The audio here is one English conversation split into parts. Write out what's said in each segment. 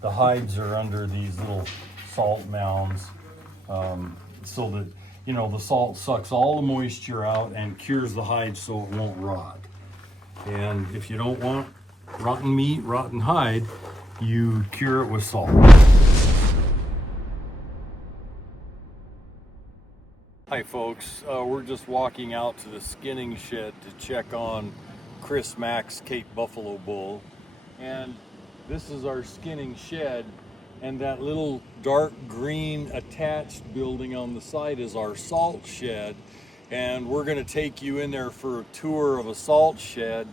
the hides are under these little salt mounds, so that, you know, the salt sucks all the moisture out and cures the hide so it won't rot. And if you don't want rotten meat, rotten hide, you cure it with salt. Hi folks, we're just walking out to the skinning shed to check on Chris Mack's Cape Buffalo bull. And this is our skinning shed, and that little dark green attached building on the side is our salt shed. And we're going to take you in there for a tour of a salt shed.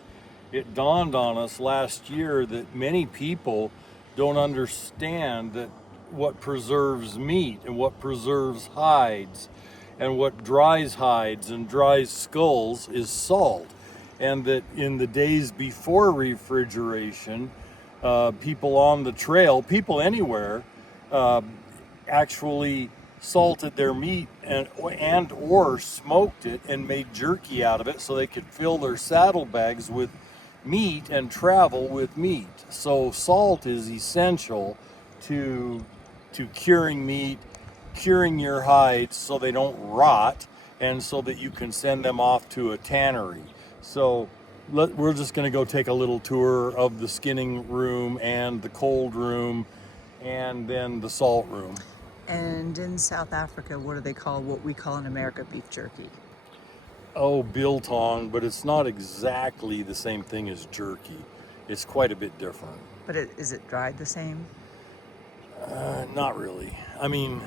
It dawned on us last year that many people don't understand that what preserves meat and what preserves hides and what dries hides and dries skulls is salt. And that in the days before refrigeration, people on the trail, people anywhere, actually salted their meat and or smoked it and made jerky out of it so they could fill their saddlebags with meat and travel with meat. So salt is essential to curing meat, curing your hides so they don't rot, and so that you can send them off to a tannery. So we're just going to go take a little tour of the skinning room and the cold room and then the salt room. And in South Africa, what do they call what we call in America beef jerky? Oh, biltong, but it's not exactly the same thing as jerky. It's quite a bit different. But is it dried the same? Not really. I mean,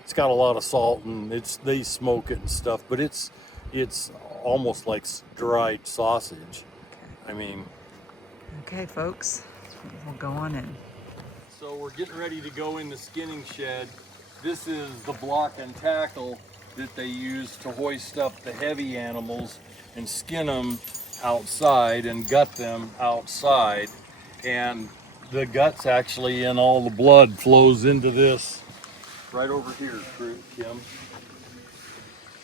it's got a lot of salt and they smoke it and stuff, but it's almost like dried sausage. Okay. I mean. Okay, folks, we'll go on in. So we're getting ready to go in the skinning shed. This is the block and tackle that they use to hoist up the heavy animals and skin them outside and gut them outside. And the guts actually, and all the blood flows into this right over here, Kim.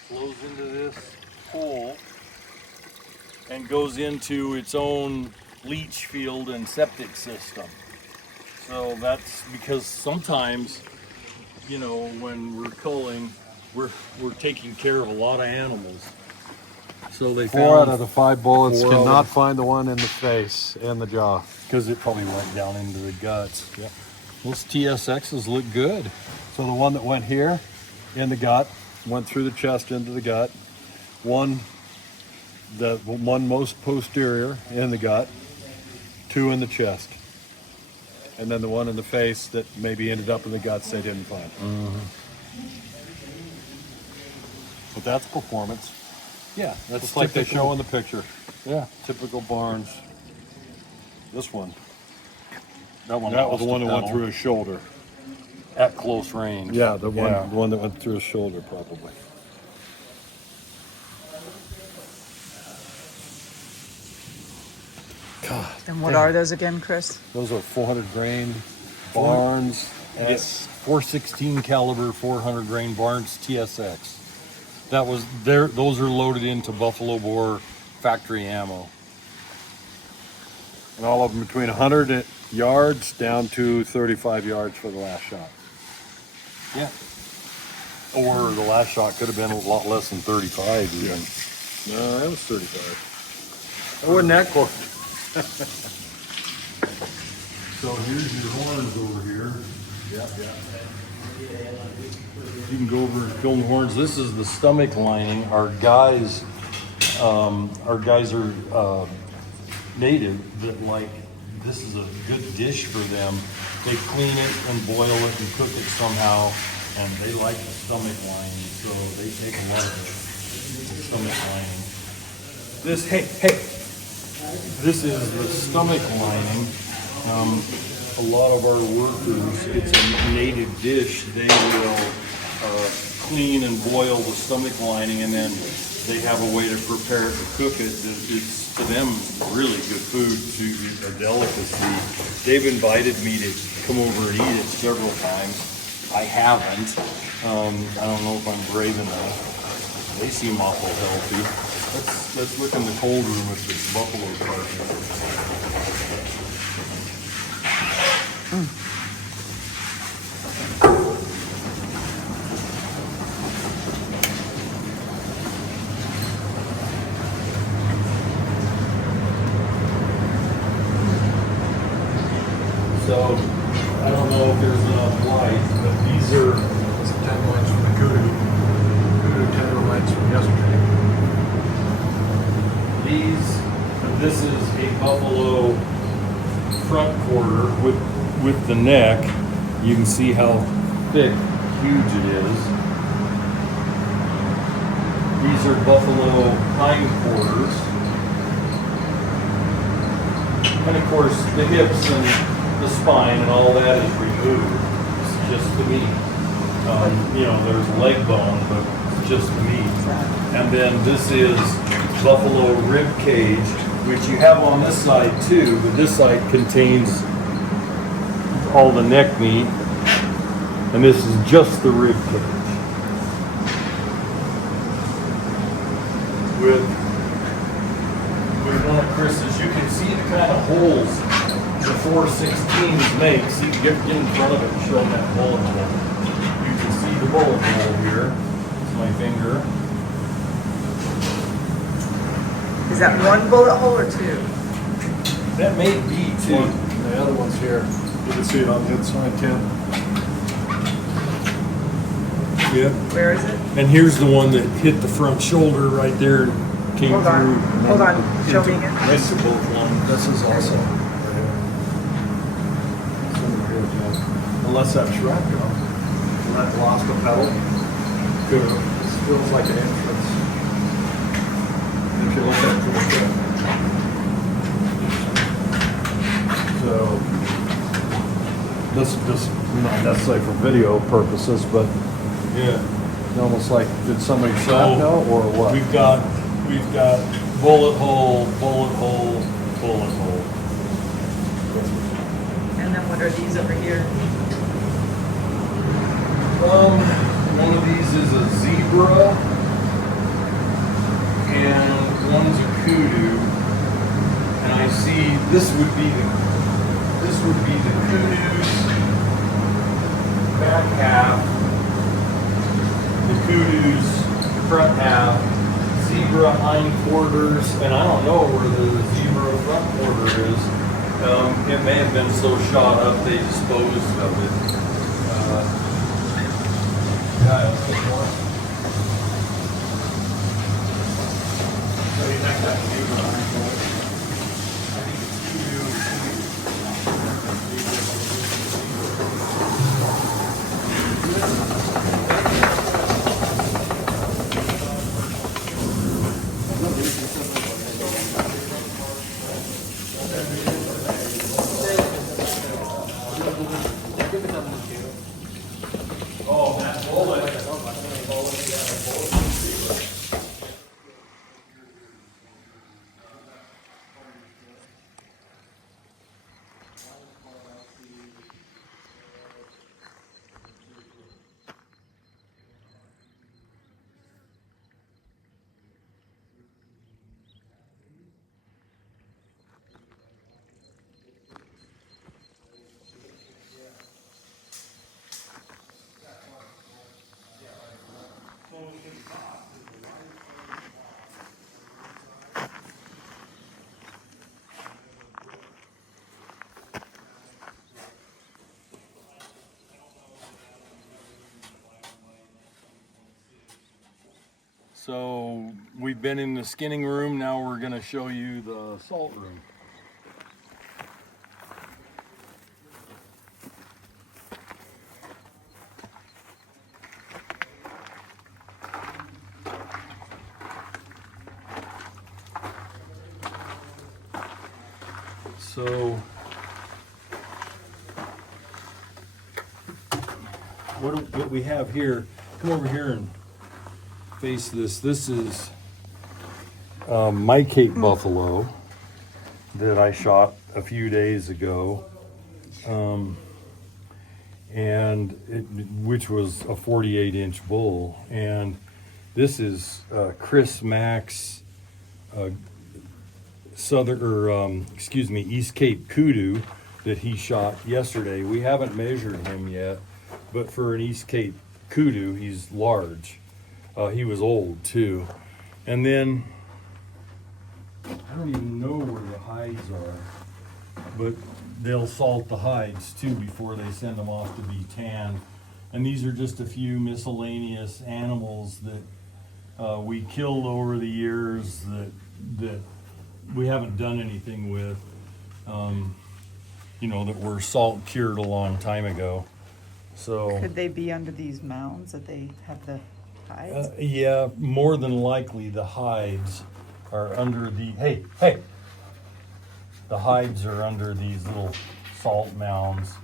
Flows into this hole and goes into its own leach field and septic system. So that's because sometimes, you know, when we're culling, we're taking care of a lot of animals. So they Four found out of the 5 bullets four cannot find the one in the face and the jaw. because it probably went down into the guts. Yep. Those TSXs look good. So the one that went here in the gut went through the chest into the gut. The one most posterior in the gut, 2 in the chest, and then the one in the face that maybe ended up in the guts they didn't find. But that's performance. Yeah, that's Just like they typical. show in the picture. Yeah, Typical Barnes. This one. that one. That was the lost one a that went pedal through his shoulder. at close range. Yeah, the one that went through his shoulder probably. God. And what are those again, Chris? Those are 400 grain Barnes. Yes, 416 caliber, 400 grain Barnes TSX. That was there. Those are loaded into Buffalo Bore factory ammo. And all of them between 100 yards down to 35 yards for the last shot. Yeah. Or the last shot could have been a lot less than 35 even. No, that was 35. It wasn't that close. So here's your horns over here. Yeah. You can go over and film the horns. This is the stomach lining. Our guys are native that like, this is a good dish for them. They clean it and boil it and cook it somehow, and they like the stomach lining, so they take a lot of the stomach lining. This is the stomach lining. A lot of our workers, it's a native dish. They will clean and boil the stomach lining, and then they have a way to prepare it and cook it. It's, to them, really good food, a delicacy. They've invited me to come over and eat it several times. I haven't. I don't know if I'm brave enough. They seem awful healthy. Let's look in the cold room with this buffalo carcass. I don't know if there's enough light, but these are Those are tenderloins from the kudu tenderloins from yesterday. this is a buffalo front quarter with the neck. You can see how thick, huge it is. These are buffalo hind quarters. And of course, the hips and the spine and all that is removed. It's just the meat. You know, there's leg bone, but it's just the meat. And then this is buffalo rib cage, which you have on this side too, but this side contains all the neck meat. And this is just the rib cage. With one of Chris's, you can see the kind of holes the 416s make. See, get in front of it and show them that bullet hole. You can see the bullet hole here. It's my finger. Is that one bullet hole or two? That may be two. And the other one's here. You can see it on the inside, Ken. Yeah. Where is it? And here's the one that hit the front shoulder right there and came Hold on. through. Hold on. Show me again. This is both one. This is also right here. It's over here, Ken. Unless that's shrapnel. And that lost a pedal. Good. This feels like an entrance. If you look at it from the front. So this not necessarily for video purposes, but Yeah. almost like, did somebody shrapnel or what? We've got bullet hole, bullet hole, bullet hole. And then what are these over here? One of these is a zebra, and one's a kudu. And I see this would be the kudu's back half, the kudu's front half, zebra hind quarters, and I don't know where the zebra front quarter is. It may have been so shot up they disposed of it. Yeah, I'll take one. So you think that's zebra hind quarter? I think it's kudu. Oh, that bullet. So we've been in the skinning room, now we're going to show you the salt room. So what we have here, come over here and face this. This is my Cape buffalo that I shot a few days ago, which was a 48-inch bull. And this is Chris Mack's East Cape kudu that he shot yesterday. We haven't measured him yet, but for an East Cape kudu, he's large. He was old too. And then, I don't even know where the hides are, but they'll salt the hides too before they send them off to be tanned. And these are just a few miscellaneous animals that we killed over the years that we haven't done anything with. You know, that were salt cured a long time ago. So Could they be under these mounds that they have the hides? yeah, more than likely the hides are under the the hides are under these little salt mounds,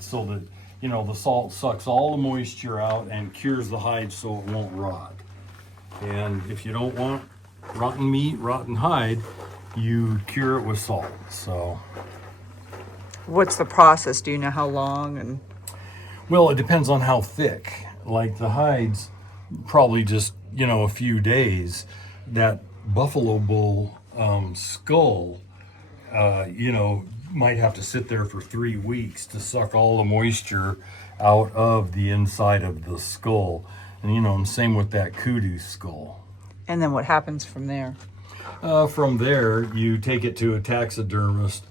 so that, you know, the salt sucks all the moisture out and cures the hide so it won't rot. And if you don't want rotten meat, rotten hide, you cure it with salt. So, What's the process? Do you know how long? And well, it depends on how thick. Like the hides, probably just, you know, a few days. That buffalo bull skull, you know, might have to sit there for 3 weeks to suck all the moisture out of the inside of the skull. And, you know, and same with that kudu skull. and then what happens from there? From there, you take it to a taxidermist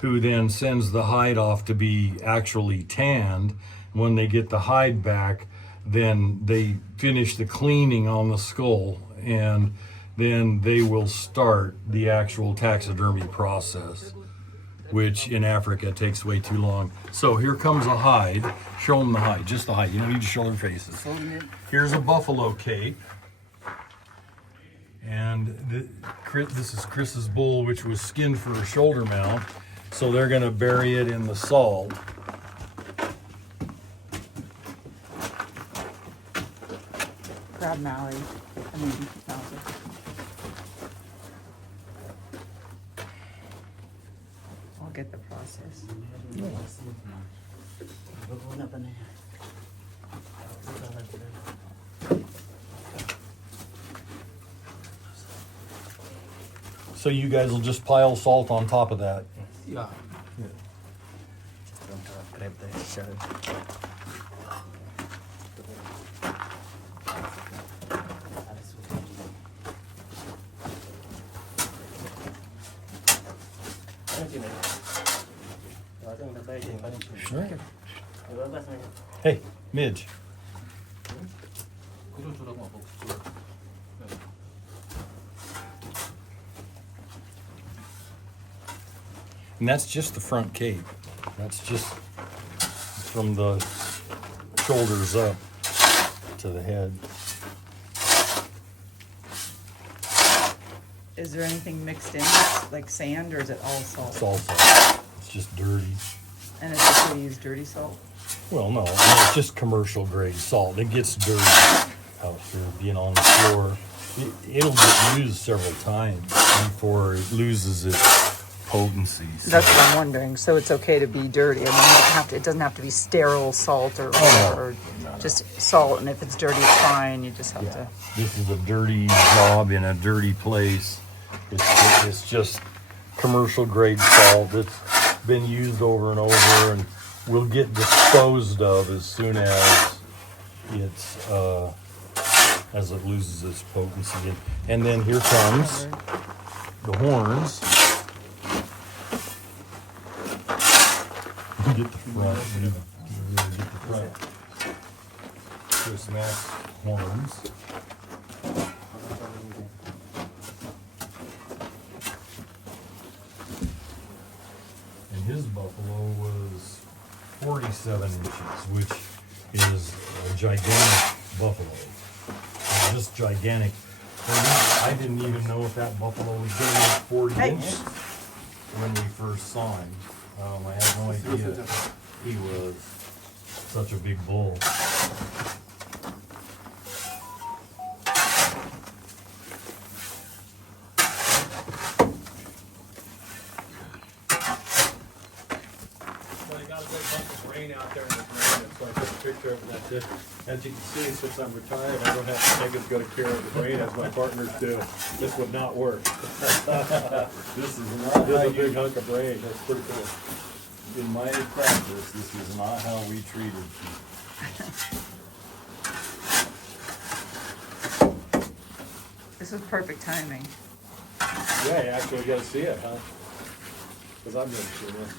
who then sends the hide off to be actually tanned. When they get the hide back, then they finish the cleaning on the skull, and then they will start the actual taxidermy process, which in Africa takes way too long. So here comes a hide. Show them the hide, just the hide. You don't need to show their faces. Here's a buffalo cape. And this is Chris's bull, which was skinned for a shoulder mount. So they're gonna bury it in the salt. Grab Mallory. I mean, Mallory. I'll get the process. So you guys will just pile salt on top of that. Yeah. Grab the shell. Hey, Midge. And that's just the front cape. That's just from the shoulders up to the head. Is there anything mixed in, like sand, or is it all salt? It's all salt. It's just dirty. And it's okay to use dirty salt? Well, no, it's just commercial grade salt. It gets dirty out here, being on the floor. It'll get used several times before it loses its potency. So. That's what I'm wondering. So it's okay to be dirty. I mean, it doesn't have to be sterile salt or whatever. No. Just salt, and if it's dirty, it's fine. You just have to. This is a dirty job in a dirty place. It's just commercial grade salt that's been used over and over and will get disposed of as soon as it loses its potency. And then here comes the horns. Get the front. You really get the front. Chris Mack's horns. And his buffalo was 47 inches, which is a gigantic buffalo. Just gigantic. I didn't even know if that buffalo was going to make 40 inches when we first saw him. I had no idea he was such a big bull. Well, I got a big bunch of rain out there in this rain, so I took a picture of it, and that's it. As you can see, since I'm retired, I don't have to take as good a care of the rain as my partners do. This would not work. This is not This how is a big you, hunk of rain, that's pretty cool. in my practice, this is not how we treated people. This was perfect timing. Yeah, you actually gotta see it, huh? Because I've never seen this.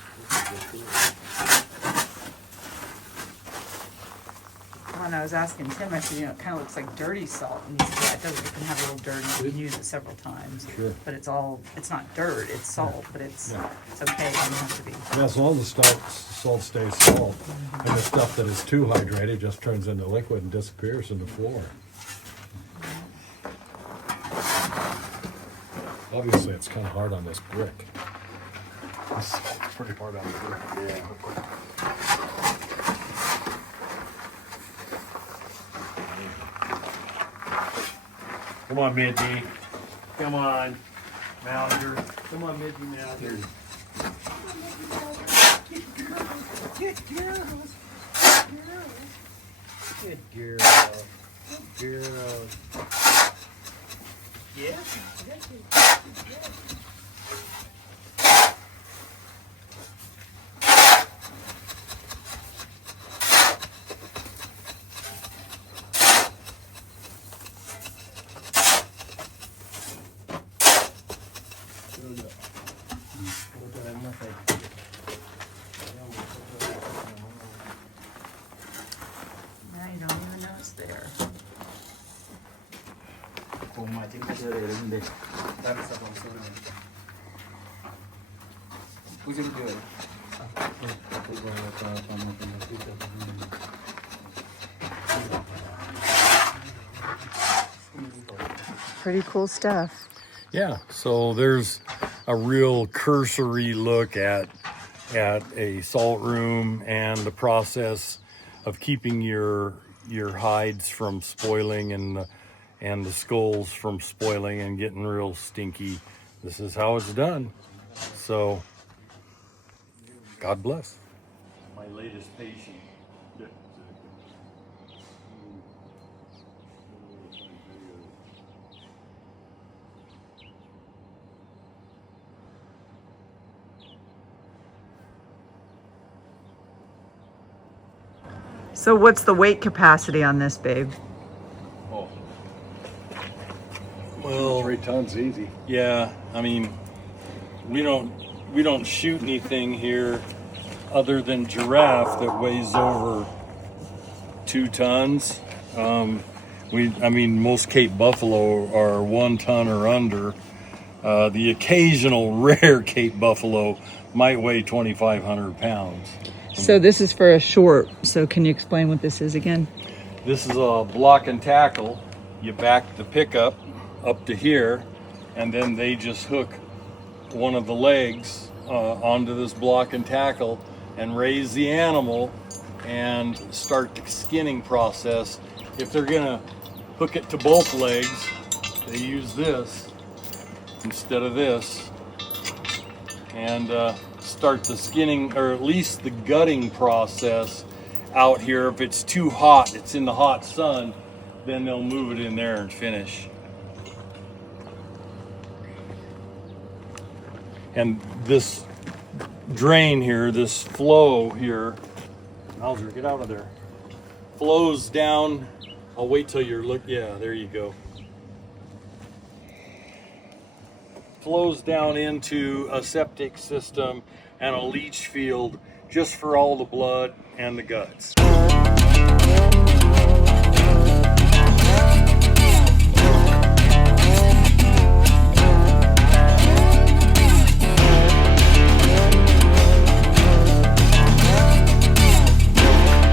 When I was asking Tim, I said, it kind of looks like dirty salt. And he said, yeah, it does. It can have a little dirt. You can use it several times. Sure. But it's not dirt. It's salt, but it's okay. It doesn't have to be. Yeah, as long as the salt stays salt, and the stuff that is too hydrated just turns into liquid and disappears in the floor. Obviously, it's kind of hard on this brick. It's pretty hard on the brick. Yeah. Come on, Mindy. Come on, Mounder. Come on, Mindy Mounder. Good girls. Good girls. Good girls. Yeah. Yeah, you don't even know it's there. Pretty cool stuff. Yeah, so there's a real cursory look at a salt room and the process of keeping your hides from spoiling and the skulls from spoiling and getting real stinky. This is how it's done. So, God bless. My latest patient. So what's the weight capacity on this, babe? Oh. Well, 3 tons easy. yeah, I mean, we don't shoot anything here other than giraffe that weighs over 2 tons. Most Cape buffalo are 1 ton or under. The occasional rare Cape buffalo might weigh 2,500 pounds. So this is for a short. So can you explain what this is again? This is a block and tackle. You back the pickup up to here, and then they just hook one of the legs onto this block and tackle and raise the animal and start the skinning process. If they're gonna hook it to both legs, they use this instead of this, and start the skinning, or at least the gutting process out here. If it's too hot, it's in the hot sun, then they'll move it in there and finish. And this drain here, this flow here, Mauser, get out of there, flows down. I'll wait till you're yeah, there you go. Flows down into a septic system and a leach field just for all the blood and the guts.